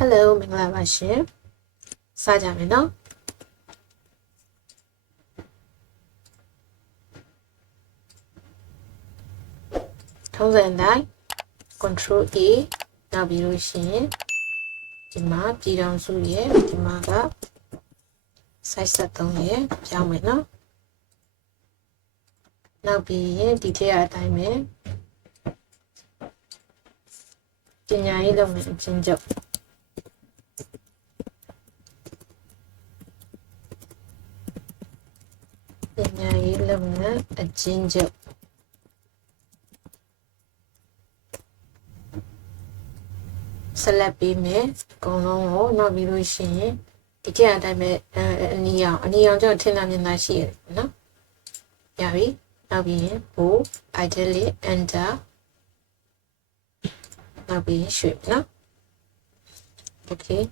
Hello မင်္ဂလာပါရှင်စကြမယ်နော်ထုံးစံတိုင်း control A နောက်ပြီးလို့ရှိရင်ဒီမှာပြည်တော်စုရဲ့ဒီမှာက size 73ရဲ့ပြောင်းမယ်နော်နောက်ပြီးရင်ဒီထက်အတိုင်းပဲပညာရေးလုပ်မယ်အချင်းချုပ်ပညာ ရေးလုပ်မယ်အချင်းချုပ်ဆက်လက်ပေးမယ်အကုန်လုံးကိုနောက်ပြီးလို့ရှိရင်ဒီကြအတိုင်းပဲအအနီအောင်အနီအောင်ကျတော့ထင်တာမြင်တာရှိရတယ်နော်ရပြီနောက်ပြီးရင်ဘို idyllic enter နောက်ပြီးရင်ရွှေ့နော် okay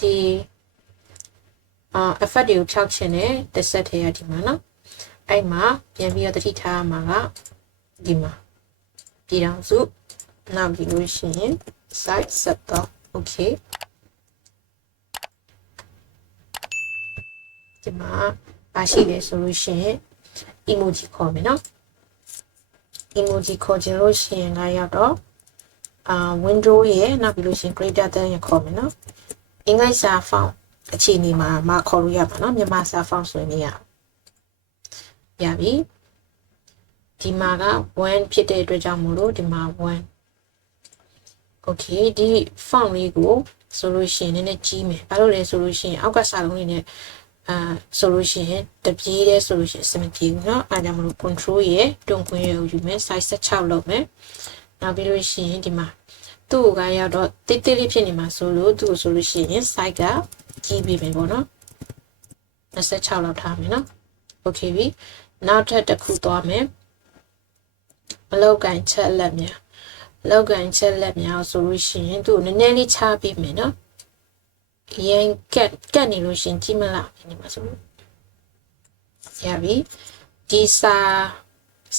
ဒီ အာ effect တွေကိုဖြောက်ချင်တယ်တစ်ဆက်ထဲရဒီမှာနော်အဲ့မှာပြန်ပြီးတော့တတိထားရမှာကဒီမှာပြည်တော်စုနောက်ပြီးလို့ရှိရင် site set တော့ okay ဒီမှာပါရှိတယ်ဆိုလို့ရှိရင် emoji ခေါ်မယ်နော် emoji ခေါ်ခြင်းလို့ရှိရင်လည်းရောက်တော့အာ window ရဲ့နောက်ပြီးလို့ရှိရင် greater than ရခေါ်မယ်နော်အင်္ဂလိပ်စာ font အခြေအနေမှာမခေါ်လို့ရပါနော်မြန်မာစာ font ဆိုရင်မရရပြီဒီမှာက1ဖြစ်တဲ့အတွက်ကြောင့်မို့လို့ဒီမှာ1 okay ဒီ font လေးကိုဆိုလို့ရှိရင်နည်းနည်းကြီးမယ်ဘာလို့လဲဆိုလို့ရှိရင်အောက်ကစာလုံးလေးနဲ့အာဆိုလို့ရှိရင်တပြေးတဲ့ဆိုလို့ရှိရင်အဆင်မပြေဘူးเนาะအားကြောင့်မလို့ control ရဲ့တွန်းခွင်းရကိုယူမယ် size 16လုပ်မယ်နောက်ပြီးလို့ရှိရင်ဒီမှာသူ့ကရောက်တော့တိတ်တိတ်လေးဖြစ်နေမှာဆိုလို့သူ့ကိုဆိုလို့ရှိရင် size က ကြီးပြီပဲပေါ့နော်26လောက်ထားမယ်နော် okay ပြီနောက်ထပ်တစ်ခုသွားမယ်အလောက်ကန်ချက်လက်များအလောက်ကန်ချက်လက်များဆိုလို့ရှိရင်သူ့ကိုနည်းနည်းလေးချပေးမယ်နော်ရင်ကက်ကက်နေလို့ရှင်ကြည့်မလားဒီမှာဆိုရပြီဒီစာ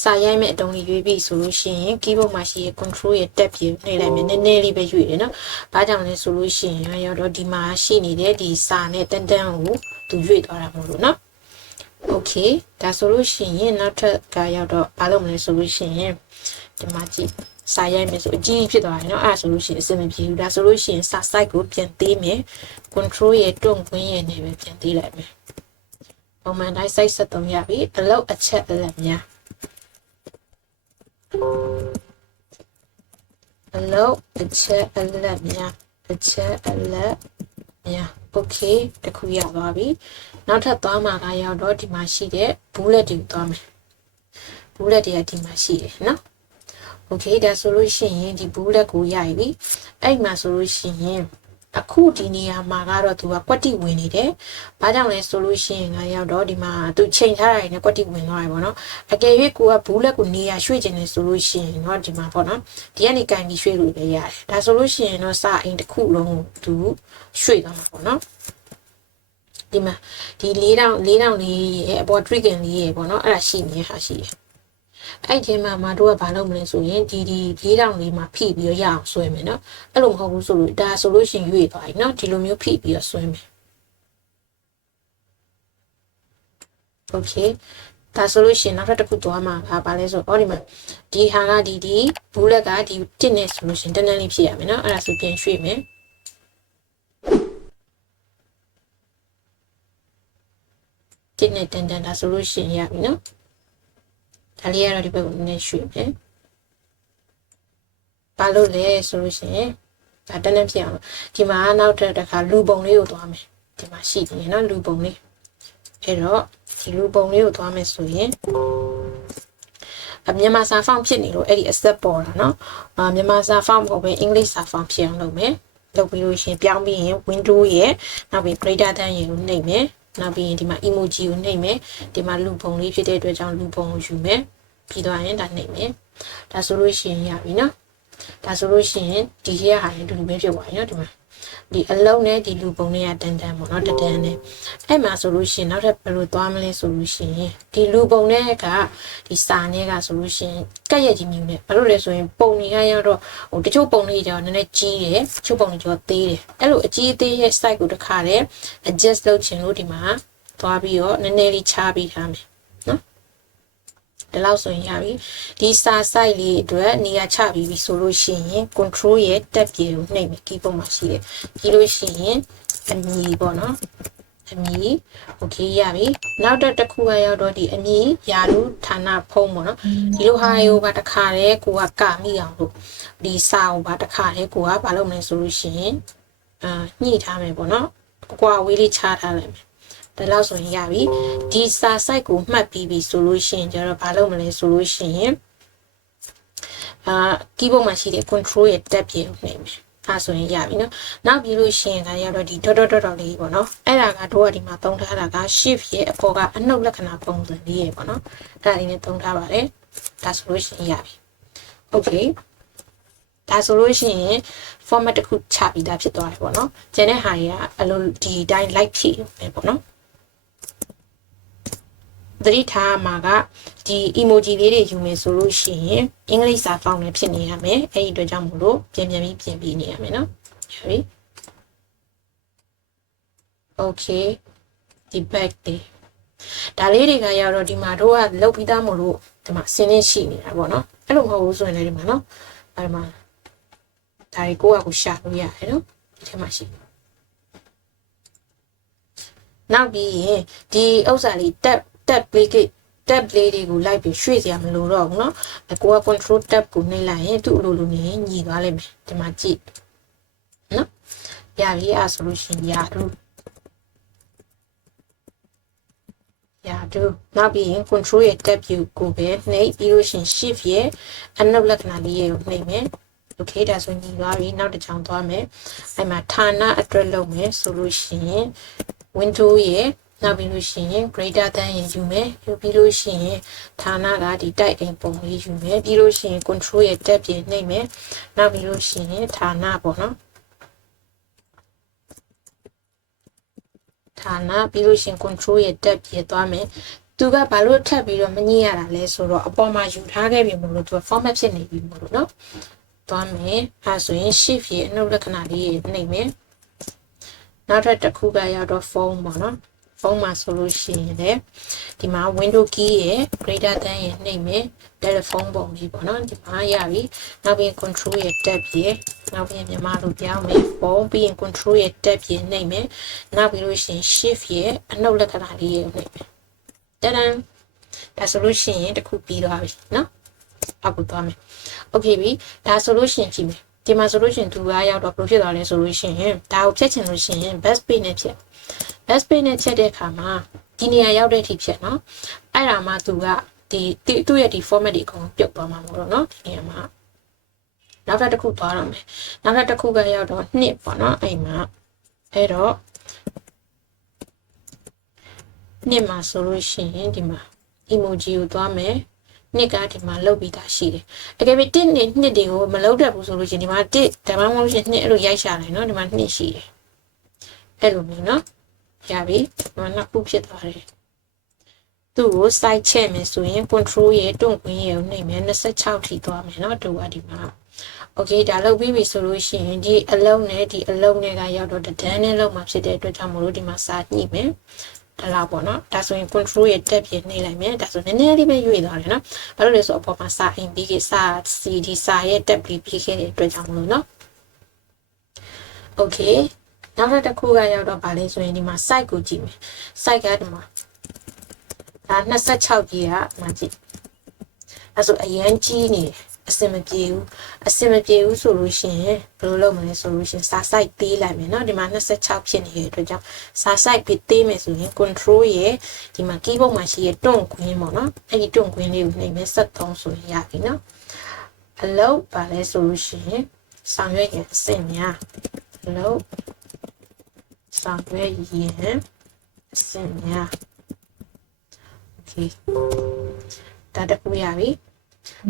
စာရိုက်မဲ့အတုံးလေးရွေးပြီဆိုလို့ရှိရင် keyboard မှာရှိရဲ့ control ရဲ့ tab ပြင်နှိပ်လိုက်မယ်နည်းနည်းလေးပဲရွေးတယ်နော်။ဘာကြောင့်လဲဆိုလို့ရှိရင်ရောက်တော့ဒီမှာရှိနေတဲ့ဒီစာနဲ့တန်တန်ကိုသူရွေးသွားတာမဟုတ်လို့နော်။ Okay ဒါဆိုလို့ရှိရင်နောက်ထပ်ကရောက်တော့ဘာလုပ်မလဲဆိုလို့ရှိရင်ဒီမှာကြည့်စာရိုက်မယ်ဆိုအကြီးဖြစ်သွားတယ်เนาะအဲ့ဒါဆိုလို့ရှိရင်အဆင်မပြေဘူးဒါဆိုလို့ရှိရင်စာ site ကိုပြန်သေးမယ် control ရဲ့တွန့်ခွင်းရဲ့နေပဲပြန်သေးလိုက်မယ်ပုံမှန်တိုင်း site 73ရပြီအလုပ်အချက်အလက်များ အလုပ်အချက်အလက်များအချက်အလက်များ okay တခုရပါပြီနောက်ထပ်သွားမှာကရောက်တော့ဒီမှာရှိတဲ့ bullet တွေသွားမယ် bullet တွေကဒီမှာရှိတယ်နော် okay ဒါဆိုလို့ရှိရင်ဒီ bullet ကိုရပြီအဲ့မှာဆိုလို့ရှိရင် အခုဒီနေရာမှာကတော့သူကကွက်တိဝင်နေတယ်။ဘာကြောင့်လဲဆိုလို့ရှိရင်ငါရောက်တော့ဒီမှာသူချိန်ထားတာနေကွက်တိဝင်သွားတယ်ပေါ့နော်။အကယ်၍ကိုကဘူးလက်ကိုနေရာရွှေ့ခြင်းနေဆိုလို့ရှိရင်တော့ဒီမှာပေါ့နော်။ဒီကနေကန်ပြီးရွှေ့လို့လည်းရတယ်။ဒါဆိုလို့ရှိရင်တော့စာအိမ်တစ်ခုလုံးကိုသူရွှေ့သွားမှာပေါ့နော်။ဒီမှာဒီ၄တောင်၄တောင်လေးရဲ့အပေါ် trigger လေးရဲ့ပေါ့နော်။အဲ့ဒါရှိနေဟာရှိတယ်။ အဲ့ဒီမှာမတို့ကဘာလုပ်မလဲဆိုရင်ဒီဒီလေးတောင်လေးမှာဖိပြီးတော့ရအောင်ဆွဲမယ်နော်အဲ့လိုမဟုတ်ဘူးဆိုလို့ဒါဆိုလို့ရှိရင်ရွေ့သွားပြီနော်ဒီလိုမျိုးဖိပြီးတော့ဆွဲမယ်โอเคဒါဆိုလို့ရှိရင်နောက်ထပ်တစ်ခုသွားမှာကဘာလဲဆိုတော့ဒီမှာဒီဟာကဒီဒီဘူးလက်ကဒီတစ်နဲ့ဆိုလို့ရှိရင်တန်းတန်းလေးဖြစ်ရမယ်နော်အဲ့ဒါဆိုပြန်ရွှေ့မယ်တစ်နဲ့တန်းတန်းဒါဆိုလို့ရှိရင်ရပြီနော် ဒါလေးကတော့ဒီဘက်ကိုနည်းနည်းရွှေ့ပြင်ပါလို့လဲဆိုလို့ရှိရင်ဒါတန်းတန်းဖြစ်အောင်ဒီမှာနောက်ထပ်တစ်ခါလူပုံလေးကိုသွားမယ်ဒီမှာရှိတယ်နော်လူပုံလေးအဲ့တော့ဒီလူပုံလေးကိုသွားမယ်ဆိုရင်အမြန်မာစာဖောင့်ဖြစ်နေလို့အဲ့ဒီအဆက်ပေါ်တာနော်အမြန်မာစာဖောင့်မဟုတ်ဘဲအင်္ဂလိပ်စာဖောင့်ဖြစ်အောင်လုပ်မယ်လုပ်ပြီးလို့ရှင်ပြောင်းပြီးရင် window ရဲ့နောက်ပြီး greater than ရေကိုနှိပ်မယ် နောက်ပြီးရင်ဒီမှာ emoji ကိုနှိပ်မယ်ဒီမှာလူပုံလေးဖြစ်တဲ့အတွက်ကြောင့်လူပုံကိုယူမယ်ပြီးသွားရင်ဒါနှိပ်မယ်ဒါဆိုလို့ရှိရင်ရပြီနော်ဒါဆိုလို့ရှိရင်ဒီထဲကဟာရင်အတူတူပဲဖြစ်သွားပြီနော်ဒီမှာ ဒီအလုံးနဲ့ဒီလူပုံတွေကတန်တန်ပေါ့နော်တတန်နဲ့အဲ့မှာဆိုလို့ရှိရင်နောက်ထပ်ဘယ်လိုသွားမလဲဆိုလို့ရှိရင်ဒီလူပုံတွေကဒီစာနဲ့ကဆိုလို့ရှိရင်ကက်ရက်ကြီးမျိုးနဲ့ဘာလို့လဲဆိုရင်ပုံတွေကရောက်တော့ဟိုတချို့ပုံတွေကျတော့နည်းနည်းကြီးတယ်တချို့ပုံတွေကျတော့သေးတယ်အဲ့လိုအကြီးအသေးရဲ့ site ကိုတစ်ခါတည်း adjust လုပ်ချင်လို့ဒီမှာသွားပြီးတော့နည်းနည်းလေးချပြီးထားမယ်နော် ဒီလောက်ဆိုရင်ရပြီဒီစာ site လေးအတွက်နေရာချပြီးပြီဆိုလို့ရှိရင် control ရဲ့ tab ပြေကိုနှိပ်မယ် keyboard မှာရှိတယ်ပြီးလို့ရှိရင်အမည်ပေါ့နော်အမည် okay ရပြီနောက်တော့တစ်ခုကရောက်တော့ဒီအမည်ယာလူဌာနဖုံးပေါ့နော်ဒီလိုဟာရိုပါတစ်ခါတည်းကိုကကမိအောင်လို့ဒီစာကိုပါတစ်ခါတည်းကိုကဘာလုပ်မလဲဆိုလို့ရှိရင်အာညှိထားမယ်ပေါ့နော်ကွာဝေးလေးချထားလိုက်မယ် ဒါလောက်ဆိုရင်ရပြီဒီစာ site ကိုမှတ်ပြီးပြီဆိုလို့ရှိရင်ကျတော့ဘာလုပ်မလဲဆိုလို့ရှိရင်အာ keyboard မှာရှိတဲ့ control ရဲ့ tab ပြေကိုနှိပ်မယ်အဲဆိုရင်ရပြီနော်နောက်ပြီးလို့ရှိရင်ဒါရတော့ဒီ dot dot dot လေးပေါ့နော်အဲ့ဒါကတို့ကဒီမှာသုံးထားတာက shift ရဲ့အပေါ်ကအနှုတ်လက္ခဏာပုံစံလေးရဲ့ပေါ့နော်အဲ့ဒါလေးနဲ့သုံးထားပါတယ်ဒါဆိုလို့ရှိရင်ရပြီ okay ဒါဆိုလို့ရှိရင် format တစ်ခုချပြီးသားဖြစ်သွားတယ်ပေါ့နော်ကျန်တဲ့ဟာတွေကအလိုဒီတိုင်း like ဖြည့်ပဲပေါ့နော် သတိထားမှာကဒီ emoji လေးတွေယူမယ်ဆိုလို့ရှိရင်အင်္ဂလိပ်စာပေါင်းလည်းဖြစ်နေရမယ်အဲ့ဒီအတွက်ကြောင့်မို့လို့ပြင်ပြန်ပြီးပြင်ပြီးနေရမယ်နော်ဟုတ်ပြီ okay ဒီ back တွေဒါလေးတွေကရောက်တော့ဒီမှာတို့ကလုတ်ပြီးသားမို့လို့ဒီမှာဆင်းနေရှိနေတာပေါ့နော်အဲ့လိုမဟုတ်ဘူးဆိုရင်လည်းဒီမှာနော်အဲ့ဒီမှာဒါတွေကိုကကိုရှာလို့ရတယ်နော်ဒီထဲမှာရှိတယ်နောက်ပြီးရင်ဒီဥစ္စာလေး tab tab လေးက tab လေးတွေကိုလိုက်ပြီးရွှေ့စရာမလိုတော့ဘူးเนาะအကိုက control tab ကိုနှိပ်လိုက်ရင်သူ့အလိုလိုနေညီသွားလိမ့်မယ်ဒီမှာကြည့်เนาะရပြီအဲ့ဆိုလို့ရှိရင်ရတော့ရတော့နောက်ပြီးရင် control ရဲ့ tab view ကိုပဲနှိပ်ပြီးလို့ရှိရင် shift ရဲ့အနုတ်လက္ခဏာလေးကိုနှိပ်မယ် okay ဒါဆိုညီသွားပြီနောက်တစ်ချောင်းသွားမယ်အဲ့မှာဌာနအတွက်လုပ်မယ်ဆိုလို့ရှိရင် window ရဲ့ နောက်ပြီးလို့ရှိရင် greater than ရင်ယူမယ်ယူပြီးလို့ရှိရင်ဌာနကဒီ type အိမ်ပုံလေးယူမယ်ပြီးလို့ရှိရင် control ရဲ့ tab ပြင်နှိပ်မယ်နောက်ပြီးလို့ရှိရင်ဌာနပေါ့နော်ဌာနပြီးလို့ရှိရင် control ရဲ့ tab ပြင်သွားမယ်သူကဘာလို့ထပ်ပြီးတော့မညှိရတာလဲဆိုတော့အပေါ်မှာယူထားခဲ့ပြီမလို့သူက format ဖြစ်နေပြီမလို့เนาะသွားမယ်အဲဆိုရင် shift ရဲ့အနုလက္ခဏာလေးနှိပ်မယ်နောက်ထပ်တစ်ခုကရောက်တော့ phone ပေါ့နော် ဖုန်းမှာဆိုလို့ရှိရင်လည်းဒီမှာ window key ရဲ့ greater than ရဲ့နှိပ်မယ် telephone ပုံကြီးပေါ့နော်ဒီမှာရပြီနောက်ပြီး control ရဲ့ tab ရဲ့နောက်ပြီးမြန်မာလိုပြောင်းမယ်ဖုန်းပြီးရင် control ရဲ့ tab ရဲ့နှိပ်မယ်နောက်ပြီးလို့ရှိရင် shift ရဲ့အနှုတ်လက္ခဏာလေးရဲ့နှိပ်မယ်တဒန်ဒါဆိုလို့ရှိရင်တစ်ခုပြီးသွားပြီနော်အခုသွားမယ် okay ပြီဒါဆိုလို့ရှိရင်ကြည့်မယ်ဒီမှာဆိုလို့ရှိရင်သူကရောက်တော့ဘယ်လိုဖြစ်သွားလဲဆိုလို့ရှိရင်ဒါကိုဖြတ်ချင်လို့ရှိရင် best page နဲ့ဖြတ် best page နဲ့ချက်တဲ့အခါမှာဒီနေရာရောက်တဲ့အထိဖြတ်နော်အဲ့ဒါမှသူကဒီသူ့ရဲ့ဒီ format တွေအကုန်ပြုတ်သွားမှာမို့တော့နော်ဒီနေရာမှာနောက်ထပ်တစ်ခုသွားတော့မယ်နောက်ထပ်တစ်ခုကရောက်တော့နှစ်ပေါ့နော်အဲ့မှာအဲ့တော့နှစ်မှာဆိုလို့ရှိရင်ဒီမှာ emoji ကိုသွားမယ်နှစ်ကဒီမှာလုတ်ပြီးသားရှိတယ်။အကယ်၍တစ်နှစ်နှစ်တွေကိုမလုတ်တတ်ဘူးဆိုလို့ရှိရင်ဒီမှာတစ်ဒါမှမဟုတ်ရှင်နှစ်အဲ့လိုရိုက်ရှာတယ်နော်ဒီမှာနှစ်ရှိတယ်။အဲ့လိုမျိုးနော်။ ရပြီ။ဒီမှာနှစ်ခုဖြစ်သွားတယ်။သူ့ကို site ချက်မယ်ဆိုရင် control ရဲ့တွန့်ကွင်းရဲ့ကိုနှိပ်မယ်26ထိသွားမယ်နော်တူကဒီမှာ။ Okay ဒါလုပ်ပြီးပြီဆိုလို့ရှိရင်ဒီအလုံးနဲ့ဒီအလုံးနဲ့ကရောက်တော့တဒန်းနဲ့လောက်မှဖြစ်တဲ့အတွက်ကြောင့်မလို့ဒီမှာစာညှိမယ်။ဒါလောက်ပေါ့နော်ဒါဆိုရင် control ရဲ့ tab ပြင်နှိပ်လိုက်မယ်ဒါဆိုနည်းနည်းလေးပဲရွေ့သွားတယ်နော်ဘာလို့လဲဆိုအပေါ်မှာစာအိမ်ပြီးခဲ့စာ CD စာရဲ့ tab လေးပြီးခဲ့တဲ့အတွက်ကြောင့်မလို့နော် okay နောက်တစ်ခုကရောက်တော့ဗာလဲဆိုရင်ဒီမှာ site ကိုကြည့်မယ် site ကဒီမှာဒါ26ကြီးကမှကြည့်အဲဆိုအရန်ကြီးနေတယ်အစင်မပြေဘူးအစင်မပြေဘူးဆိုလို့ရှိရင်ဘယ်လိုလုပ်မလဲဆိုလို့ရှိရင်စာ site သေးလိုက်မယ်เนาะဒီမှာ26ဖြစ်နေတဲ့အတွက်ကြောင့်စာ site ပြီးသေးမယ်ဆိုရင် control ရဲ့ဒီမှာ keyboard မှာရှိရဲ့တွန့်ခွင်းပေါ့နော်အဲ့ဒီတွန့်ခွင်းလေးကိုနှိပ်မယ်73ဆိုရင်ရပြီเนาะအလုပ်ပါလဲဆိုလို့ရှိရင်ဆောင်ရွက်ရအစင်များအလုပ် ဆောင်ရွက်ရင်အစင်များ okay ဒါတခုရပြီ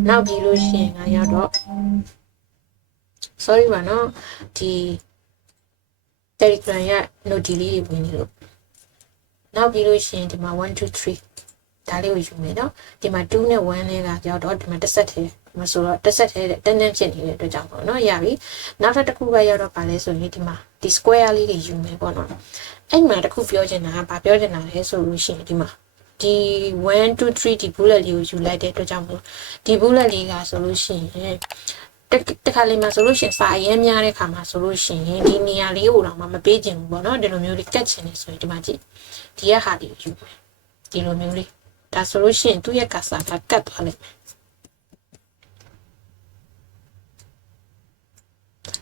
နောက်ပြီးလို့ရှိရင်ငါရောက်တော့ sorry ပါနော်ဒီ Telegram ရ note လေးတွေဝင်နေလို့နောက်ပြီးလို့ရှိရင်ဒီမှာ1 2 3ဒါလေးကိုယူမယ်နော်ဒီမှာ2နဲ့1လေးကကြောက်တော့ဒီမှာတစ်ဆက်သေး မဆိုတော့တစ်ဆက်သေးတဲ့တန်းတန်းဖြစ်နေတဲ့အတွက်ကြောင့်ပေါ့နော်ရပြီနောက်ထပ်တစ်ခုပဲရောက်တော့ပါလဲဆိုရင်ဒီမှာဒီ square လေးတွေယူမယ်ပေါ့နော်အဲ့မှာတစ်ခုပြောချင်တာကဘာပြောချင်တာလဲဆိုလို့ရှိရင်ဒီမှာဒီ1 2 3ဒီ bullet လေးကိုယူလိုက်တဲ့အတွက်ကြောင့်မို့ဒီ bullet လေးကဆိုလို့ရှိရင်တခါလေးမှာဆိုလို့ရှိရင်စာအရင်များတဲ့ခါမှာဆိုလို့ရှိရင်ဒီနေရာလေးကိုတော့မပေးချင်ဘူးပေါ့နော်ဒီလိုမျိုးလေးကတ်ချင်နေဆိုရင်ဒီမှာကြည့်ဒီရဟာလေးကိုယူမယ်ဒီလိုမျိုးလေးဒါဆိုလို့ရှိရင်သူ့ရဲ့ကာစာကကတ်သွားလိမ့်မယ်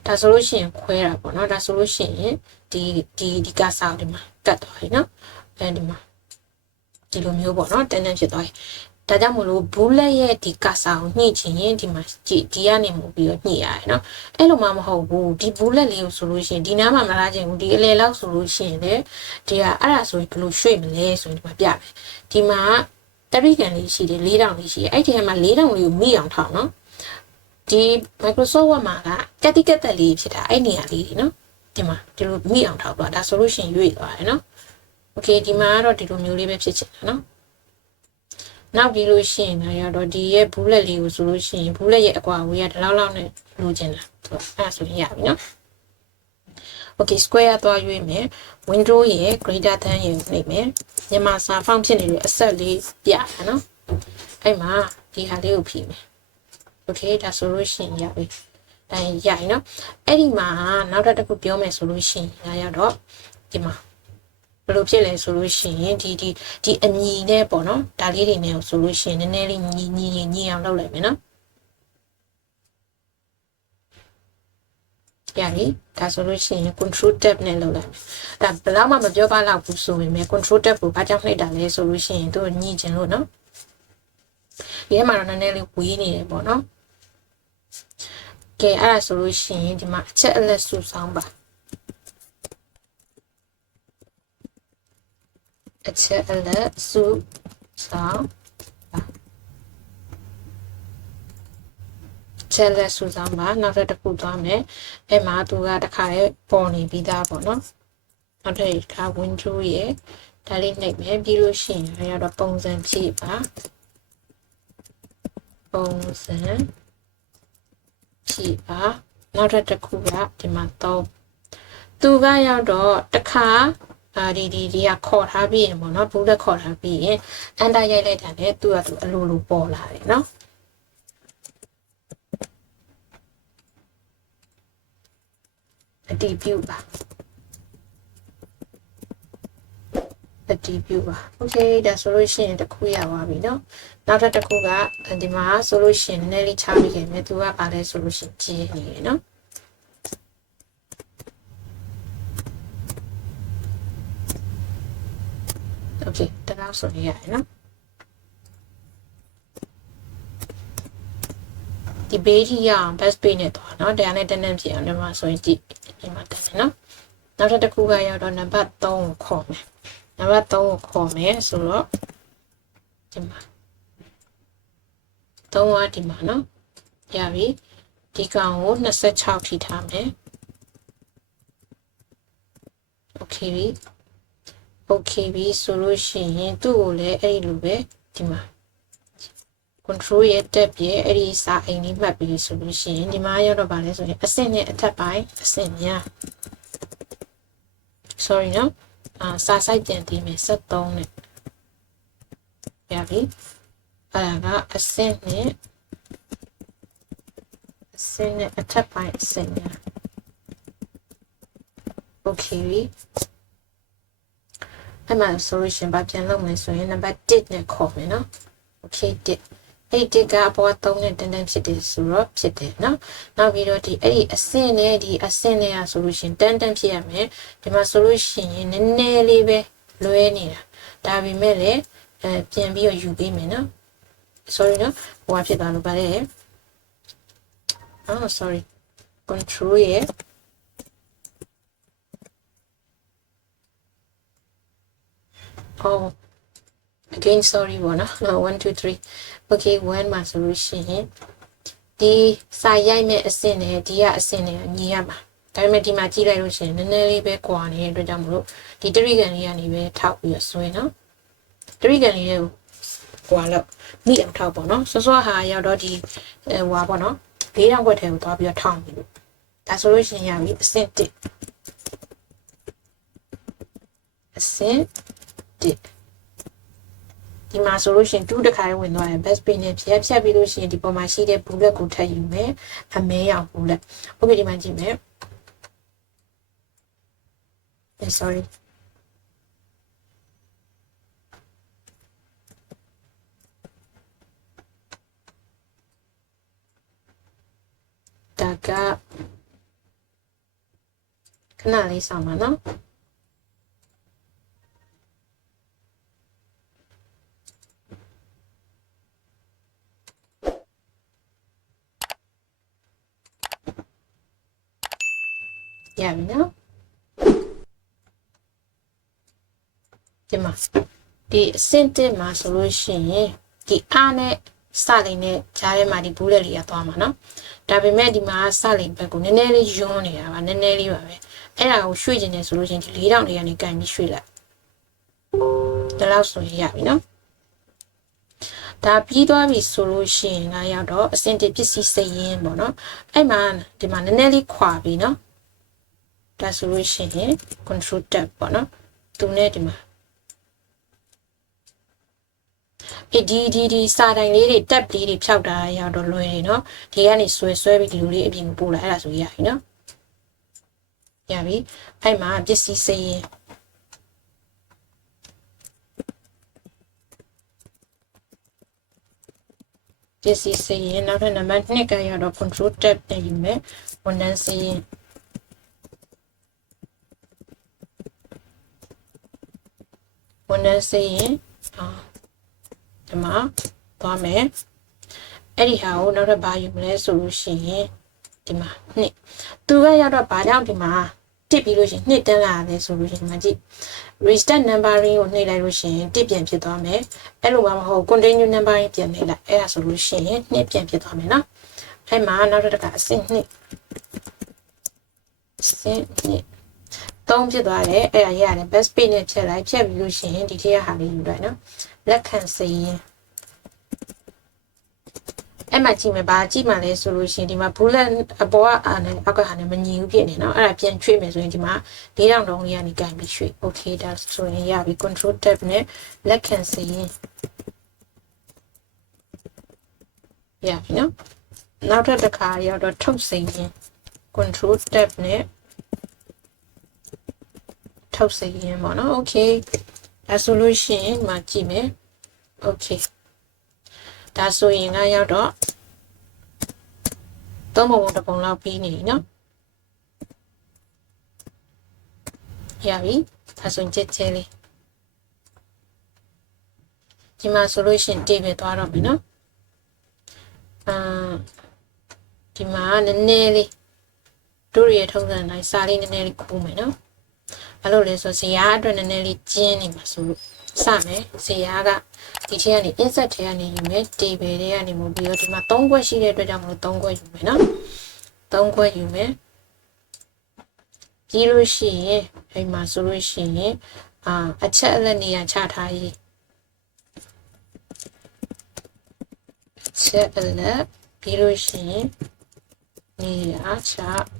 ဒါဆိုလို့ရှိရင်ခွဲတာပေါ့နော်ဒါဆိုလို့ရှိရင်ဒီဒီဒီကာစာဒီမှာကတ်သွားပြီနော်အဲဒီမှာဒီလိုမျိုးပေါ့နော်တန်းတန်းဖြစ်သွားပြီဒါကြောင့်မလို့ဘူးလက်ရဲ့ဒီကာစာကိုညှိချင်ရင်ဒီမှာကြည့်ဒီကနေမှုပြီးတော့ညှိရတယ်နော်အဲ့လိုမှမဟုတ်ဘူးဒီဘူးလက်လေးကိုဆိုလို့ရှိရင်ဒီနားမှာမလာချင်ဘူးဒီအလေလောက်ဆိုလို့ရှိရင်လေဒီကအဲ့ဒါဆိုရင်ဘယ်လိုရွှေ့မလဲဆိုရင်ဒီမှာပြမယ်ဒီမှာတပိကန်လေးရှိတယ်၄တောင်လေးရှိတယ်အဲ့ဒီထဲမှာ၄တောင်လေးကိုမိအောင်ထောက်နော် ဒီ Microsoft Word မှာကကတိကသက်လေးဖြစ်တာအဲ့နေရာလေးတွေနော်ဒီမှာဒီလိုမိအောင်ထောက်သွားဒါဆိုလို့ရှင်ရွေ့သွားတယ်နော် Okay ဒီမှာကတော့ဒီလိုမျိုးလေးပဲဖြစ်ချင်တာနော်နောက်ပြီးလို့ရှင်ဒါရတော့ဒီရဲ့ဘူးလက်လေးကိုဆိုလို့ရှင်ဘူးလက်ရဲ့အကွာအဝေးကဒီလောက်လောက်နဲ့လိုချင်တာဆိုတော့အဲ့ဒါဆိုရင်ရပြီနော် okay square သွားရွေးမယ် window ရဲ့ greater than ရဲ့နှိပ်မယ်မြန်မာစာ font ဖြစ်နေလို့အဆက်လေးပြရနော်အဲ့မှာဒီဟာလေးကိုဖြည့်မယ် Okay ဒါဆိုလို့ရှိရင်ရပြီဒါရင်ရပြီနော်အဲ့ဒီမှာနောက်တစ်ခုပြောမယ်ဆိုလို့ရှိရင်ဒါရောက်တော့ဒီမှာဘယ်လိုဖြစ်လဲဆိုလို့ရှိရင်ဒီဒီဒီအညီနဲ့ပေါ့နော်ဒါလေးတွေနဲ့ဆိုလို့ရှိရင်နည်းနည်းလေးညီညီညီအောင်လုပ်လိုက်မယ်နော်ရပြီဒါဆိုလို့ရှိရင် control tab နဲ့လုပ်လိုက်ဒါဘယ်တော့မှမပြောပါတော့ဘူးဆိုပေမဲ့ control tab ကိုဘာကြောင့်နှိပ်တာလဲဆိုလို့ရှိရင်သူညှိချင်လို့နော်ဒီထဲမှာတော့နည်းနည်းလေးဝေးနေတယ်ပေါ့နော် ကဲအဲ့ဒါဆိုလို့ရှိရင်ဒီမှာအချက်အလက်စုဆောင်ပါအချက်အလက်စုဆောင်ချက်လက်စုဆောင်ပါနောက်တစ်ခုသွားမယ်အဲ့မှာသူကတခါရဲ့ပေါ်နေပြီးသားပေါ့နော်နောက်တစ်ခါ window ရဲ့ဒါလေးနှိပ်မယ်ပြီးလို့ရှိရင်ရတော့ပုံစံဖြည့်ပါပုံစံ ဖြည့်ပါနောက်တစ်ခုကဒီမှာတော့သူကရောက်တော့တခါအာဒီဒီဒီကခေါ်ထားပြီးရင်ပေါ့နော်ဘူးလက်ခေါ်ထားပြီးရင်အန်တာရိုက်လိုက်တာနဲ့သူကသူအလိုလိုပေါ်လာတယ်နော်အတီးပြုပါ အတီးပြုပါโอเคဒါဆိုလို့ရှိရင်တစ်ခုရသွားပြီเนาะနောက်ထပ်တစ်ခုကဒီမှာဆိုလို့ရှိရင်နည်းနည်းလေးချပြီးခင်မယ်သူကပါလဲဆိုလို့ရှိရင်ကြီးနေတယ်เนาะโอเคတလောက်ဆိုရရတယ်เนาะဒီ page ရအောင် best page နဲ့သွားเนาะတရားနဲ့တန်းတန်းဖြစ်အောင်ဒီမှာဆိုရင်ကြည့်ဒီမှာတက်တယ်เนาะနောက်ထပ်တစ်ခုကရောက်တော့နံပါတ်3ကိုခေါ်မယ် နံပါတ်3ကိုခေါ်မယ်ဆိုတော့ဒီမှာ3ကဒီမှာเนาะရပြီဒီကောင်ကို26ထိထားမယ်โอเคပြီโอเคပြီဆိုလို့ရှိရင်သူ့ကိုလည်းအဲ့ဒီလိုပဲဒီမှာ control ရဲ့ tab ရဲ့အဲ့ဒီစာအိမ်လေးမှတ်ပြီးဆိုလို့ရှိရင်ဒီမှာရောက်တော့ဗာလဲဆိုရင်အဆင့်နဲ့အထက်ပိုင်းအဆင့်များ sorry နော် အာစာဆိုင်ပြန်တည်မယ်73နဲ့ရပြီအဲ့ဒါကအဆင့်နဲ့အဆင့်နဲ့အထက်ပိုင်းအဆင့်များ okay ပြီအဲ့မှာ solution ဘာပြန်လုပ်မယ်ဆိုရင်နံပါတ်1နဲ့ခေါ်မယ်နော် okay 1 အဲ့ဒီကအပေါ်3နဲ့တန်းတန်းဖြစ်တယ်ဆိုတော့ဖြစ်တယ်เนาะနောက်ပြီးတော့ဒီအဲ့ဒီအဆင့်နဲ့ဒီအဆင့်နဲ့อ่ะဆိုလို့ရှင်တန်းတန်းဖြစ်ရမယ်ဒီမှာဆိုလို့ရှိရင်နည်းနည်းလေးပဲလွဲနေတာဒါပေမဲ့လည်းအဲပြန်ပြီးတော့ယူပေးမယ်เนาะ sorry เนาะဟိုဖြစ်သွားလို့ပါလေအော် sorry control ရဲ့ oh again sorry ဘောနော်1 2 3 okay 1မှာဆိုလို့ရှိရင်ဒီစာရိုက်မဲ့အဆင့်နဲ့ဒီကအဆင့်နဲ့ညီရမှာဒါပေမဲ့ဒီမှာကြည့်လိုက်လို့ရှိရင်နည်းနည်းလေးပဲကွာနေတဲ့အတွက်ကြောင့်မလို့ဒီတရိကန်လေးကနေပဲထောက်ပြီးတော့ဆွဲနော်တရိကန်လေးကိုကွာလို့မိအောင်ထောက်ပေါ့နော်စောစောဟာရောက်တော့ဒီဟိုဟာပေါ့နော်၄တောင်ခွက်ထဲကိုသွားပြီးတော့ထောက်ပြီလို့ဒါဆိုလို့ရှိရင်ရပြီအဆင့်1အဆင့်1 ဒီမှာဆိုလို့ရှိရင်2တခါဝင်သွားတယ် best pay နဲ့ဖြတ်ဖြတ်ပြီးလို့ရှိရင်ဒီပေါ်မှာရှိတဲ့ bullet ကိုထပ်ယူမယ်အမဲရောင် bullet okay ဒီမှာကြည့်မယ် Yeah, sorry. ။ဒါကခဏလေးဆောင်ပါနော်။ ရပြီနော်။ဒီမှာဒီအဆင့်တစ်မှာဆိုလို့ရှိရင်ဒီအားနဲ့စလိန်နဲ့ဂျားထဲမှာဒီဘူးလက်လေးကသွားမှာနော်ဒါပေမဲ့ဒီမှာစလိန်ဘက်ကိုနည်းနည်းလေးယွန်းနေတာပါနည်းနည်းလေးပါပဲအဲ့ဒါကိုရွှေ့ကျင်နေဆိုလို့ရှိရင်ဒီ၄တောင်လေးကနေကန်ပြီးရွှေ့လိုက်ဒါလောက်ဆိုရင်ရပြီနော်ဒါပြီးသွားပြီဆိုလို့ရှိရင်ငါရောက်တော့အစင်တစ်ပစ္စည်းစရင်ပေါ့နော်အဲ့မှာဒီမှာနည်းနည်းလေးခွာပြီနော် ဒါဆိုလို့ရှိရင် control tab ပေါ့နော်သူနဲ့ဒီမှာအေးဒီဒီဒီစာတိုင်လေးတွေတက်လေးတွေဖြောက်တာရောက်တော့လွယ်နေနော်ဒီကနေဆွဲဆွဲပြီးဒီလိုလေးအပြင်ကိုပို့လာအဲ့ဒါဆိုရပြီနော်ရပြီအဲ့မှာပစ္စည်းစရင်ပစ္စည်းစရင်နောက်ထပ်နံပါတ်2ကရောက်တော့ control tab နဲ့ယူမယ်ဝန်ထမ်းစရင် ဝန်ထမ်းစရင်အာဒီမှာသွားမယ်အဲ့ဒီဟာကိုနောက်ထပ်ဘာယူမလဲဆိုလို့ရှိရင်ဒီမှာနှစ်သူကရောက်တော့ဘာကြောင့်ဒီမှာတစ်ပြီးလို့ရှိရင်နှစ်တက်လာတယ်ဆိုလို့ရှိရင်ဒီမှာကြည့် restart numbering ကိုနှိပ်လိုက်လို့ရှိရင်တစ်ပြန်ဖြစ်သွားမယ်အဲ့လိုမှမဟုတ် continue numbering ပြန်နှိပ်လိုက်အဲ့ဒါဆိုလို့ရှိရင်နှစ်ပြန်ဖြစ်သွားမယ်နော်အဲ့မှာနောက်တစ်ခါအဆင့်နှစ်အဆင့်နှစ် 3ဖြစ်သွားတယ်အဲ့ဒါရရတယ် best page နဲ့ဖြတ်လိုက်ဖြတ်ပြီးလို့ရှိရင်ဒီထည့်ရဟာလေးယူလိုက်နော်လက်ခံစည်ရင်အဲ့မှာကြည့်မယ်ပါကြည့်မှလဲဆိုလို့ရှိရင်ဒီမှာ bullet အပေါ်ကအာနဲ့အောက်ကဟာနဲ့မညီဘူးဖြစ်နေနော်အဲ့ဒါပြန်ချွေ့မယ်ဆိုရင်ဒီမှာ၄တောင်တုံးလေးကနေကင်ပြီးချွေ့ okay ဒါဆိုရင်ရပြီ control tab နဲ့လက်ခံစည်ရင်ရပြီနော်နောက်ထပ်တစ်ခါရောက်တော့ထုတ်စည်ရင် control tab နဲ့ ထုတ်စရင်ပေါ့နော် okay ဒါဆိုလို့ရှိရင်ဒီမှာကြည့်မယ် okay ဒါဆိုရင်ကရောက်တော့သုံးပုံပုံတစ်ပုံလောက်ပြီးနေပြီနော်ရပြီဒါဆိုရင်ချက်ချဲလေးဒီမှာဆိုလို့ရှိရင်တေးပဲသွားတော့ပြီနော်အာဒီမှာနည်းနည်းလေးတို့ရထုံးစံတိုင်းစာလေးနည်းနည်းလေးခိုးမယ်နော် ဘာလို့လဲဆိုဇရာအတွက်နည်းနည်းလေးကျင်းနေမှာဆိုလို့စမယ်ဇရာကဒီထဲကနေ insert ထဲကနေယူမယ် table ထဲကနေမှုပြီးတော့ဒီမှာ3ခွက်ရှိတဲ့အတွက်ကြောင့်မလို့3ခွက်ယူမယ်နော်3ခွက်ယူမယ်ပြီးလို့ရှိရင်အဲ့မှာဆိုလို့ရှိရင်အာအချက်အလက်နေရာချထားရေးချက်အလက်ပြီးလို့ရှိရင်နေရာချ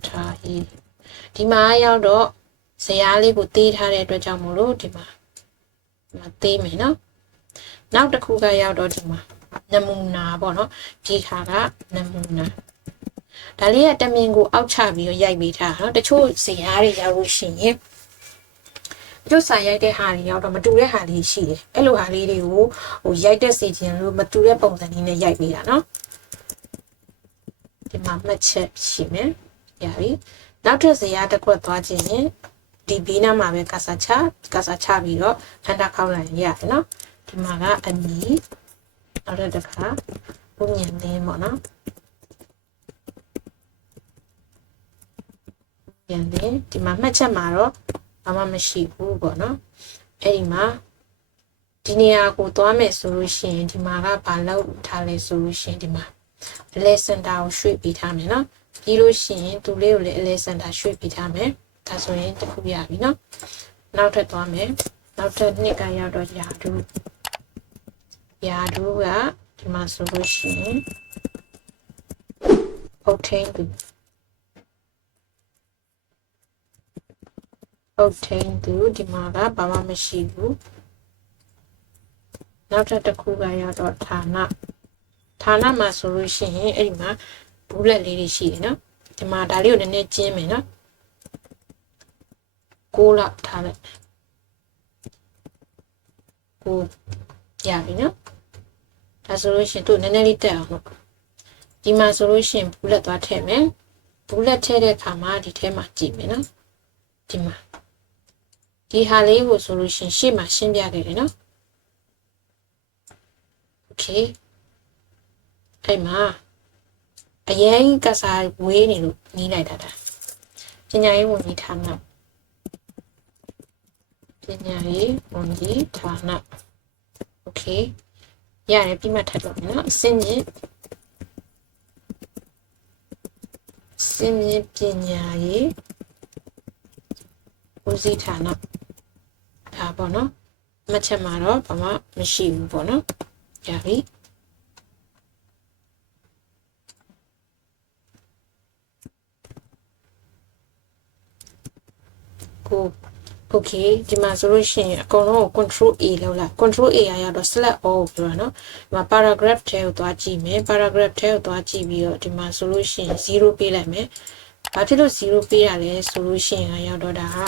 ထားရေးဒီမှာရောက်တော့ ဇရာလေးကိုသေးထားတဲ့အတွက်ကြောင့်မို့လို့ဒီမှာဒီမှာသေးမယ်နော်နောက်တစ်ခုကရောက်တော့ဒီမှာနမူနာပေါ့နော်ဒီခါကနမူနာဒါလေးကတမင်ကိုအောက်ချပြီးတော့ရိုက်ပေးထားနော်တချို့ဇရာတွေရောက်လို့ရှိရင်ကျုပ်စာရိုက်တဲ့ဟာတွေရောက်တော့မတူတဲ့ဟာလေးရှိတယ်အဲ့လိုဟာလေးတွေကိုဟိုရိုက်တဲ့စီခြင်းလို့မတူတဲ့ပုံစံလေးနဲ့ရိုက်ပေးတာနော်ဒီမှာမှတ်ချက်ရှိမယ်ရပြီနောက်ထပ်ဇရာတစ်ခွက်သွားခြင်းရင် ဒီဘေးနားမှာပဲကာစာချကာစာချပြီးတော့ဟန်တာခောက်လိုက်ရင်ရတယ်နော်ဒီမှာကအမီနောက်တစ်ခါပုံမြင်လေးပေါ့နော်ပြန်တယ်ဒီမှာမှတ်ချက်မှာတော့ဘာမှမရှိဘူးပေါ့နော်အဲ့ဒီမှာဒီနေရာကိုသွားမယ်ဆိုလို့ရှိရင်ဒီမှာကဘာလောက်ထားလဲဆိုလို့ရှိရင်ဒီမှာ lesson တာကိုရွှေ့ပေးထားမယ်နော်ပြီးလို့ရှိရင်သူလေးကိုလည်းအလဲစင်တာရွှေ့ပြထားမယ် ဒါဆိုရင်တစ်ခုရပြီเนาะနောက်ထပ်သွားမယ်နောက်ထပ်နှစ်ကရောက်တော့ယာဒူယာဒူကဒီမှာဆိုလို့ရှိရင်ဟုတ်ထင်းသူဟုတ်ထင်းသူဒီမှာကဘာမှမရှိဘူးနောက်ထပ်တစ်ခုကရောက်တော့ဌာနဌာနမှာဆိုလို့ရှိရင်အဲ့ဒီမှာဘူးလက်လေးတွေရှိတယ်เนาะဒီမှာဒါလေးကိုနည်းနည်းကျင်းမယ်เนาะ 6လထားမယ်ကိုရပြီနော်ဒါဆိုလို့ရှင်သူ့နည်းနည်းလေးတက်အောင်လို့ဒီမှာဆိုလို့ရှင်ဘူးလက်သွားထည့်မယ်ဘူးလက်ထည့်တဲ့အခါမှာဒီထဲမှာကြည့်မယ်နော်ဒီမှာဒီဟာလေးကိုဆိုလို့ရှင်ရှေ့မှာရှင်းပြခဲ့တယ်နော်โอเคအဲ့မှာအရင်ကစားဝေးနေလို့နီးလိုက်တာဒါပညာရေးဝန်ကြီးဌာန ညာရေးဝန်ကြီးဌာနโอเคရတယ်ပြီးမှထပ်တော့မယ်နော်အစင်းကြီးစင်းကြီးပညာရေးဦးစီးဌာနဒါပေါ့နော်မှတ်ချက်မှာတော့ဘာမှမရှိဘူးပေါ့နော်ရပြီကို okay ဒီမှာဆိုလို့ရှိရင်အကုန်လုံးကို control a လောက်လာ control a ရရတော့ select all ပြောတာနော်ဒီမှာ paragraph ထဲကိုသွားကြည့်မယ် paragraph ထဲကိုသွားကြည့်ပြီးတော့ဒီမှာဆိုလို့ရှိရင်0ပေးလိုက်မယ်ဘာဖြစ်လို့0ပေးရလဲဆိုလို့ရှိရင်ရောက်တော့ဒါက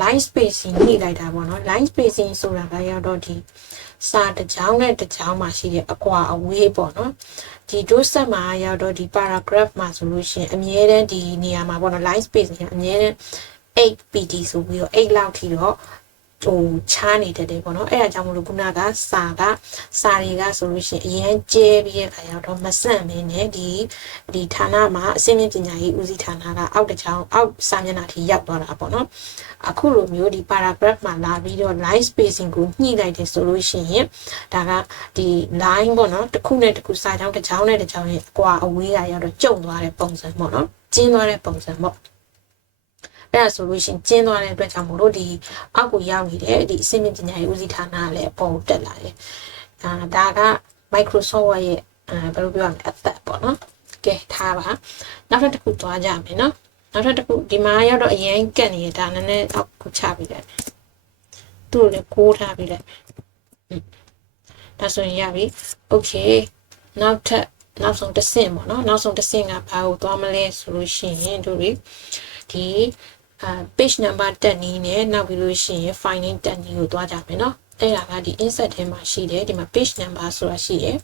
line spacing နှိလိုက်တာပေါ့နော် line spacing ဆိုတာကရောက်တော့ဒီစာတစ်ကြောင်းနဲ့တစ်ကြောင်းမှာရှိတဲ့အကွာအဝေးပေါ့နော်ဒီ dot set မှာရောက်တော့ဒီ paragraph မှာဆိုလို့ရှိရင်အမြဲတမ်းဒီနေရာမှာပေါ့နော် line spacing အမြဲတမ်း 8 pt ဆိုပြီးတော့8လောက်ထိတော့ဟိုချားနေတတ်တယ်ပေါ့နော်အဲ့ဒါကြောင့်မလို့ခုနကစာကစာတွေကဆိုလို့ရှိရင်အရင်ကျဲပြီးတဲ့ခါရောက်တော့မဆန့်မင်းနဲ့ဒီဒီဌာနမှာအစင်းမြင့်ပညာရေးဦးစီးဌာနကအောက်တစ်ချောင်းအောက်စာမျက်နှာထိရောက်သွားတာပေါ့နော်အခုလိုမျိုးဒီ paragraph မှာလာပြီးတော့ line spacing ကိုညှိလိုက်တယ်ဆိုလို့ရှိရင်ဒါကဒီ line ပေါ့နော်တစ်ခုနဲ့တစ်ခုစာချောင်းတစ်ချောင်းနဲ့တစ်ချောင်းရဲ့အကွာအဝေးကရောက်တော့ကျုံသွားတဲ့ပုံစံပေါ့နော်ကျင်းသွားတဲ့ပုံစံပေါ့ အဲ့ဒါဆိုလို့ရှိရင်ကျင်းသွားတဲ့အတွက်ကြောင့်မို့လို့ဒီအောက်ကိုရောက်နေတဲ့ဒီအစိမ့်ပညာရေးဦးစီးဌာနကလည်းအပေါ်တက်လာတယ်။အာဒါက Microsoft ရဲ့အဲဘယ်လိုပြောရမလဲအသက်ပေါ့နော်။ကဲထားပါ။နောက်ထပ်တစ်ခုသွားကြမယ်နော်။နောက်ထပ်တစ်ခုဒီမှာရောက်တော့အရင်ကတ်နေဒါနည်းနည်းအောက်ကိုချပြီးလိုက်မယ်။သူ့ကိုလည်းကိုးထားပြီးလိုက်မယ်။ဒါဆိုရင်ရပြီ။ Okay နောက်ထပ်နောက်ဆုံးတစ်ဆင့်ပေါ့နော်နောက်ဆုံးတစ်ဆင့်ကဘာကိုသွားမလဲဆိုလို့ရှိရင်တို့ဒီဒီ အာ page number တက်နည်းနဲ့နောက်ပြီးလို့ရှိရင် file name တက်နည်းကိုတွားကြမယ်နော်အဲ့ဒါကဒီ insert ထဲမှာရှိတယ်ဒီမှာ page number ဆိုတာရှိတယ်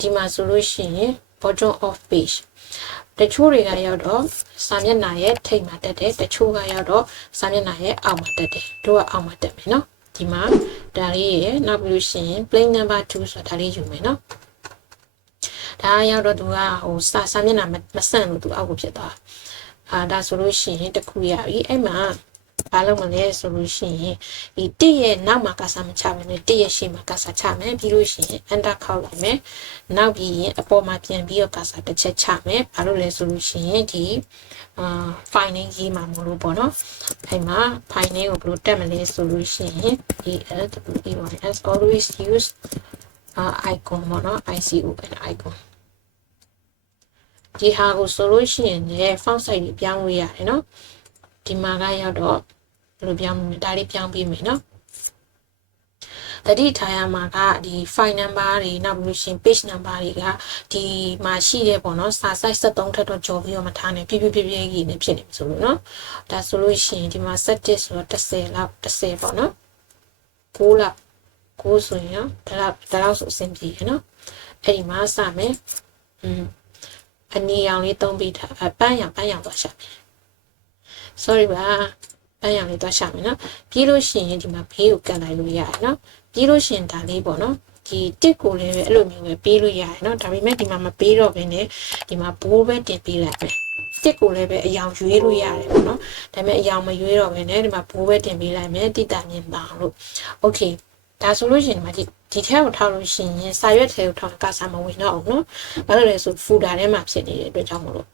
ဒီမှာဆိုလို့ရှိရင် bottom of page တချို့တွေကရောက်တော့စာမျက်နှာရဲ့ထိပ်မှာတက်တယ်တချို့ကရောက်တော့စာမျက်နှာရဲ့အောက်မှာတက်တယ်တို့ကအောက်မှာတက်မယ်နော်ဒီမှာဒါလေးရဲ့နောက်ပြီးလို့ရှိရင် plain number 2ဆိုတာဒါလေးယူမယ်နော်ဒါရောက်တော့သူကဟိုစာစာမျက်နှာမဆန့်လို့သူအောက်ကိုဖြစ်သွား အာဒါဆိုလို့ရှိရင်တခုရပြီအဲ့မှာဘာလို့မလဲဆိုလို့ရှိရင်ဒီတစ်ရဲ့နောက်မှာကစားမချမယ်နဲ့တစ်ရဲ့ရှေ့မှာကစားချမယ်ပြီးလို့ရှိရင် enter ခောက်လိုက်မယ်နောက်ပြီးရင်အပေါ်မှာပြန်ပြီးတော့ကစားတစ်ချက်ချမယ်ဘာလို့လဲဆိုလို့ရှိရင်ဒီအာ file name ရေးမှာမလို့ပေါ့နော်အဲ့မှာ file name ကိုဘယ်လိုတက်မလဲဆိုလို့ရှိရင် ALWES always use uh, icon ပေါ့နော် ICON icon ဒီဟာကိုဆိုလို့ရှိရင်လည်း font size တွေပြောင်းလို့ရတယ်เนาะဒီမှာကရောက်တော့ဘယ်လိုပြောင်းမလဲဒါလေးပြောင်းပေးမယ်เนาะတတိထားရမှာကဒီ file number တွေနောက်ပြီးလို့ရှင် page number တွေကဒီမှာရှိတဲ့ပေါ့နော်စာ size 73ထက်တော့ကျော်ပြီးတော့မထားနဲ့ပြပြပြပြကြီးနေဖြစ်နေမှာဆိုလို့เนาะဒါဆိုလို့ရှိရင်ဒီမှာ set ဆိုတော့10လောက်10ပေါ့နော်9လောက်9ဆိုရင်ဒါလောက်ဒါလောက်ဆိုအဆင်ပြေရနော်အဲ့ဒီမှာစမယ်อืม အနီရောင်လေးသုံးပြီးထားပန်းရောင်ပန်းရောင်သွားရှာမယ် sorry ပါပန်းရောင်လေးသွားရှာမယ်နော်ပြီးလို့ရှိရင်ဒီမှာဘေးကိုကန်လိုက်လို့ရတယ်နော်ပြီးလို့ရှိရင်ဒါလေးပေါ့နော်ဒီတစ်ကိုလည်းပဲအဲ့လိုမျိုးပဲပေးလို့ရတယ်เนาะဒါပေမဲ့ဒီမှာမပေးတော့ဘဲနဲ့ဒီမှာဘိုးပဲတင်ပေးလိုက်မယ်တစ်ကိုလည်းပဲအယောင်ရွေးလို့ရတယ်ပေါ့နော်ဒါပေမဲ့အယောင်မရွေးတော့ဘဲနဲ့ဒီမှာဘိုးပဲတင်ပေးလိုက်မယ်တိတာမြင်တာလို့ okay ဒါဆိုလို့ရှိရင်ဒီမှာဒီဒီထဲကိုထောက်လို့ရှိရင်စာရွက်ထဲကိုထောက်ကစားမဝင်တော့ဘူးเนาะဘာလို့လဲဆိုဖူတာထဲမှာဖြစ်နေတဲ့အတွက်ကြောင့်မလို့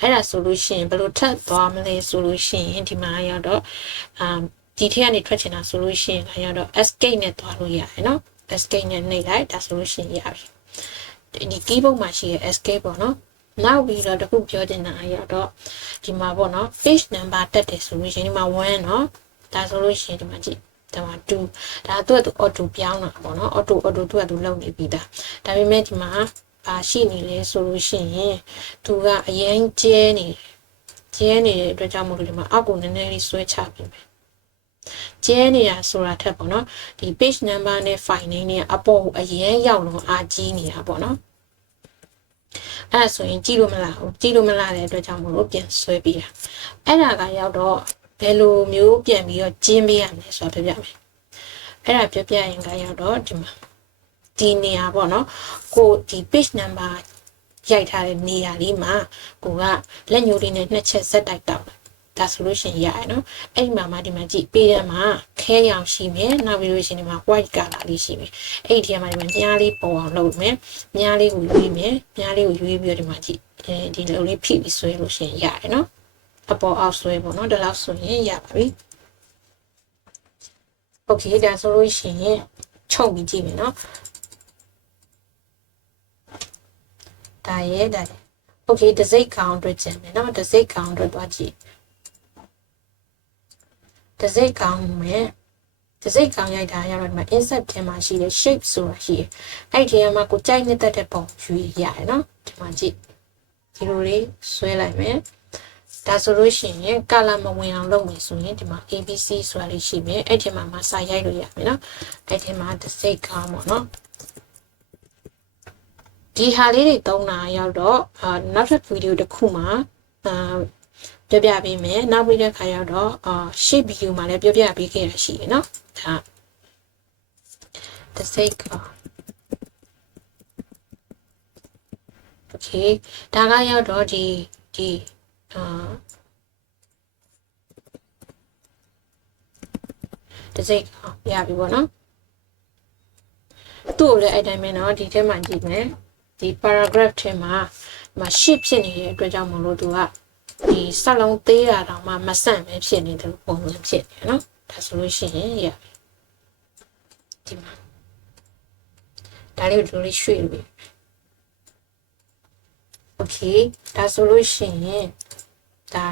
အဲ့ဒါဆိုလို့ရှိရင်ဘယ်လိုထပ်သွားမလဲဆိုလို့ရှိရင်ဒီမှာရောက်တော့အာဒီထဲကနေထွက်ချင်တာဆိုလို့ရှိရင်ခါရောက်တော့ escape နဲ့သွားလို့ရတယ်เนาะ escape နဲ့နှိပ်လိုက်ဒါဆိုလို့ရှိရင်ရပြီဒီ keyboard မှာရှိတဲ့ escape ပေါ့เนาะနောက်ပြီးတော့တခုပြောချင်တာအရာတော့ဒီမှာပေါ့နော် page number တက်တယ်ဆိုလို့ရှိရင်ဒီမှာ1เนาะဒါဆိုလို့ရှိရင်ဒီမှာကြည့် ဒါမှ2ဒါသူကသူ auto ပြောင်းတာပေါ့နော် auto auto သူကသူလုံနေပြီဒါဒါပေမဲ့ဒီမှာဘာရှိနေလဲဆိုလို့ရှိရင်သူကအရင်ကျဲနေကျဲနေတဲ့အတွက်ကြောင့်မို့လို့ဒီမှာအောက်ကိုနည်းနည်းလေးဆွဲချပြင်မယ်ကျဲနေတာဆိုတာထက်ပေါ့နော်ဒီ page number နဲ့ file name နဲ့အပေါ်ကိုအရင်ရောက်လို့အားကြီးနေတာပေါ့နော်အဲ့ဒါဆိုရင်ကြည့်လို့မလားဘူးကြည့်လို့မလားတဲ့အတွက်ကြောင့်မို့လို့ပြန်ဆွဲပြီးတာအဲ့ဒါကရောက်တော့ ဘယ်လိုမျိုးပြန်ပြီးတော့ကျင်းပေးရမလဲဆိုတော့ပြောပြမယ်အဲ့ဒါပြောပြရင်ကရောက်တော့ဒီမှာဒီနေရာပေါ့နော်ကိုဒီ page number ရိုက်ထားတဲ့နေရာလေးမှာကိုကလက်ညှိုးလေးနဲ့နှစ်ချက်ဆက်တိုက်တောက်ဒါဆိုလို့ရှိရင်ရရနော်အဲ့ဒီမှာမှဒီမှာကြည့်ပေးရမှာခဲရောင်ရှိမယ်နောက်ပြီးလို့ရှိရင်ဒီမှာ white color လေးရှိမယ်အဲ့ဒီထဲမှာဒီမှာမြားလေးပေါ်အောင်လုပ်မယ်မြားလေးကိုရွေးမယ်မြားလေးကိုရွေးပြီးတော့ဒီမှာကြည့်အဲဒီလိုလေးဖိပြီးဆွဲလို့ရှိရင်ရရနော် အပေါ်အောက်ဆွဲပေါ့နော်ဒါလောက်ဆိုရင်ရပါပြီโอเคဒါဆိုလို့ရှိရင်ချုပ်ပြီးကြည့်မယ်နော်ဒါရဲ့ဒါရဲ့โอเคတစ်စိတ်ကောင်အတွက်ကျန်တယ်နော်တစ်စိတ်ကောင်အတွက်သွားကြည့်တစ်စိတ်ကောင်းမယ်တစ်စိတ်ကောင်းရိုက်တာရတော့ဒီမှာ insert ထဲမှာရှိတဲ့ shape ဆိုတာရှိတယ်အဲ့ဒီထဲမှာကိုကြိုက်နေတဲ့တဲ့ပုံရွေးရတယ်နော်ဒီမှာကြည့်ဒီလိုလေးဆွဲလိုက်မယ် ဒါဆိုလို့ရှိရင် color မဝင်အောင်လုပ်မယ်ဆိုရင်ဒီမှာ ABC ဆိုတာလေးရှိမယ်အဲ့ဒီမှာမစာရိုက်လို့ရမယ်နော်အဲ့ဒီမှာတစ်စိတ်ကောင်းပေါ့နော်ဒီဟာလေးတွေတုံးတာရောက်တော့အာနောက်ထပ်ဗီဒီယိုတစ်ခုမှာအာပြောပြပေးမယ်နောက်ပြီးတဲ့ခါရောက်တော့အာ shape view မှာလည်းပြောပြပေးခဲ့ရရှိတယ်နော်ဒါ the sake of okay ဒါကရောက်တော့ဒီဒီ အာတစိ့ရပြီပေါ့နော်သူ့ကိုလည်းအဲ့တိုင်းပဲနော်ဒီထဲမှာကြည့်မယ်ဒီ paragraph ထဲမှာဒီမှာ sheet ဖြစ်နေတဲ့အတွက်ကြောင့်မလို့သူကဒီစလုံးသေးတာတောင်မှမဆန့်ပဲဖြစ်နေတယ်ပုံစံဖြစ်နေနော်ဒါဆိုလို့ရှိရင်ရဒီမှာဒါလေးကိုဒီလိုရွှေ့လို့ Okay ဒါဆိုလို့ရှိရင် ဒါ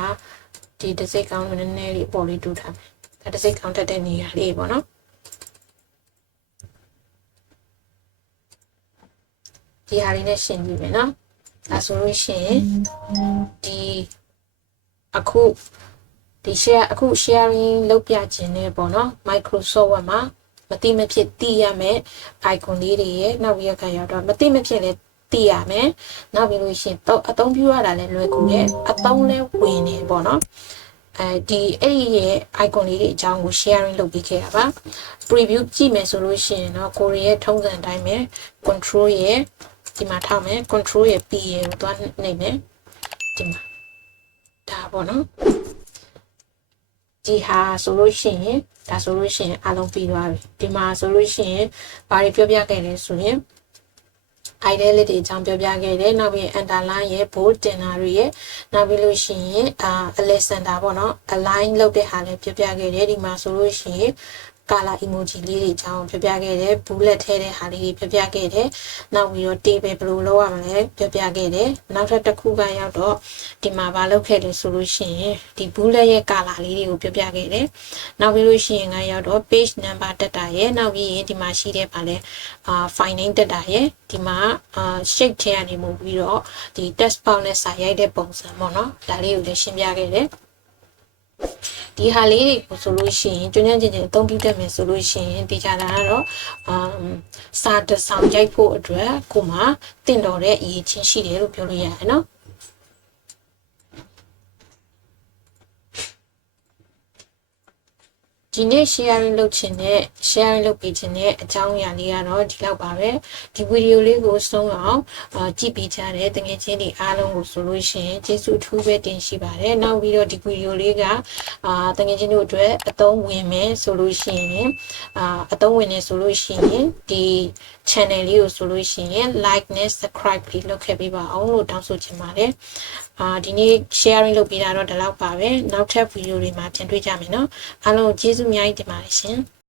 ဒီတစ်စိတ်ကောင်းနည်းနည်းလေးပေါ်လေးတူထားမယ်ဒါတစ်စိတ်ကောင်းတက်တဲ့နေရာလေးပေါ့နော်ဒီဟာလေးနဲ့ရှင်းကြည့်မယ်နော်ဒါဆိုလို့ရှိရင်ဒီအခုဒီ share အခု sharing လုပ်ပြခြင်းနဲ့ပေါ့နော် Microsoft Word မှာမတိမဖြစ်တည်ရမယ် icon လေးတွေရဲ့နောက်ပြီးခါရောက်တော့မတိမဖြစ်လဲတ ည်ရမယ်နောက်ပြီးလို့ရှိရင်တော့အသုံးပြုရတာလည်းလွယ်ကူတယ်အသုံးလည်းဝင်နေပေါ့နော်အဲဒီအဲ့ဒီရဲ့ icon လေးတွေအကြောင်းကို sharing လုပ်ပြီးခဲ့တာပါ preview ကြည့်မယ်ဆိုလို့ရှိရင်တော့ကိုရီးယားထုံးစံအတိုင်းပဲ control ရဲ့ဒီမှာထားမယ် control ရဲ့ p ရဲ့ကိုသွားနေမယ်ဒီမှာဒါပေါ့နော်ဒီဟာဆိုလို့ရှိရင်ဒါဆိုလို့ရှိရင်အလုံးပြီးသွားပြီဒီမှာဆိုလို့ရှိရင်ဘာတွေပြောပြခဲ့လဲဆိုရင် identity တွေအကြောင်းပြောပြခဲ့တယ်နောက်ပြီး underline ရဲ့ bold တင်တာတွေရဲ့နောက်ပြီးလို့ရှိရင်အာ Alexander ပေါ့နော် align လုပ်တဲ့ဟာလည်းပြောပြခဲ့တယ်ဒီမှာဆိုလို့ရှိရင် color emoji လေးတွေအကြောင်းပြောပြခဲ့တယ် bullet ထဲတဲ့ဟာလေးတွေပြောပြခဲ့တယ်နောက်ပြီးတော့ table ဘယ်လိုလုပ်ရမလဲပြောပြခဲ့တယ်နောက်ထပ်တစ်ခုကရောက်တော့ဒီမှာမလုပ်ခဲ့တယ်ဆိုလို့ရှိရင်ဒီ bullet ရဲ့ color လေးတွေကိုပြောပြခဲ့တယ်နောက်ပြီးလို့ရှိရင်ကရောက်တော့ page number တက်တာရဲ့နောက်ပြီးရင်ဒီမှာရှိတဲ့ပါလဲအာ file name တက်တာရဲ့ဒီမှာအာ shape ထဲကနေမှုပြီးတော့ဒီ text box နဲ့စာရိုက်တဲ့ပုံစံပေါ့နော်ဒါလေးကိုလည်းရှင်းပြခဲ့တယ် ဒီဟာလေးတွေကိုဆိုလို့ရှိရင်ကျွမ်းကျွမ်းကျင်ကျင်အသုံးပြုတတ်မယ်ဆိုလို့ရှိရင်တေချာတာကတော့အမ်စာတဆောင်ရိုက်ဖို့အတွက်ကိုမှတင့်တော်တဲ့အရေးချင်းရှိတယ်လို့ပြောလို့ရတယ်နော် ဒီနေ့ sharing လုပ်ချင်တဲ့ sharing လုပ်ပေးချင်တဲ့အကြောင်းအရာလေးကတော့ဒီလောက်ပါပဲဒီဗီဒီယိုလေးကိုဆုံးအောင်အာကြည့်ပေးကြတဲ့တကယ်ချင်းတွေအားလုံးကိုဆိုလို့ရှိရင်ကျေးဇူးအထူးပဲတင်ရှိပါတယ်နောက်ပြီးတော့ဒီဗီဒီယိုလေးကအာတကယ်ချင်းတို့အတွက်အသုံးဝင်မယ်ဆိုလို့ရှိရင်အာအသုံးဝင်နေဆိုလို့ရှိရင်ဒီ channel လေးကိုဆိုလို့ရှိရင် like နဲ့ subscribe လေးလုပ်ခဲ့ပေးပါအောင်လို့တောင်းဆိုချင်ပါတယ် အာဒီနေ့ sharing လုပ်ပေးတာတော့ဒီလောက်ပါပဲနောက်ထပ်ဗီဒီယိုတွေမှာပြန်တွေ့ကြမယ်နော်အားလုံးကိုကျေးဇူးအများကြီးတင်ပါတယ်ရှင်